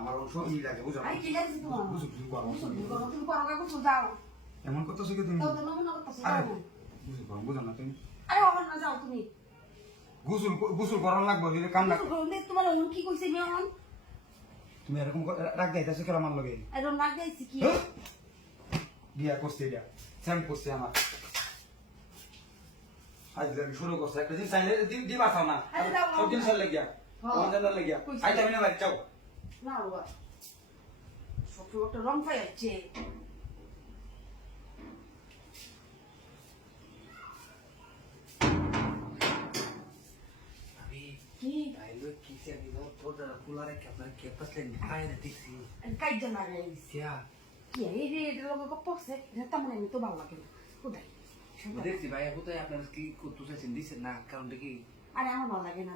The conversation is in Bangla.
আমার অংশ ই লাগে বুঝো আই কি লাগছে তোমার বুঝো তুমি করো তুমি করো কাকু তো যাও এমন করতেছো কি তুমি তো তো নমুনা করতেছো আরে যাও বুঝো করো বুঝো না তুমি আরে ওখানে না যাও তুমি গোসল করার লাগবে যদি কাম না তোমার অন্য কি কইছে মেহমান তুমি এরকম রাগ যাইতেছো কেন আমার লগে এরকম রাগ গাইছি কি বিয়া করছে এটা স্যাম করছে আমার আজ আমি শুরু করছে একটা দিন চাইলে দিবা চাও না সব দিন চলে গিয়া আমাদের লাগিয়া আইটা আমি না ভাই চাও না বাবা সব একটা রং পাই আছে কি Ayo kisah ni lo toda pular que pasle ni ay na tiksi. কাই জানা গাইছি Sia. কি এই রে এটা লোক কপছে এটা মানে আমি তো ভালো লাগে না কোথায় দেখছি ভাই কোথায় আপনার কি করতেছেন দিছেন না কারণ কি আরে আমার ভালো লাগে না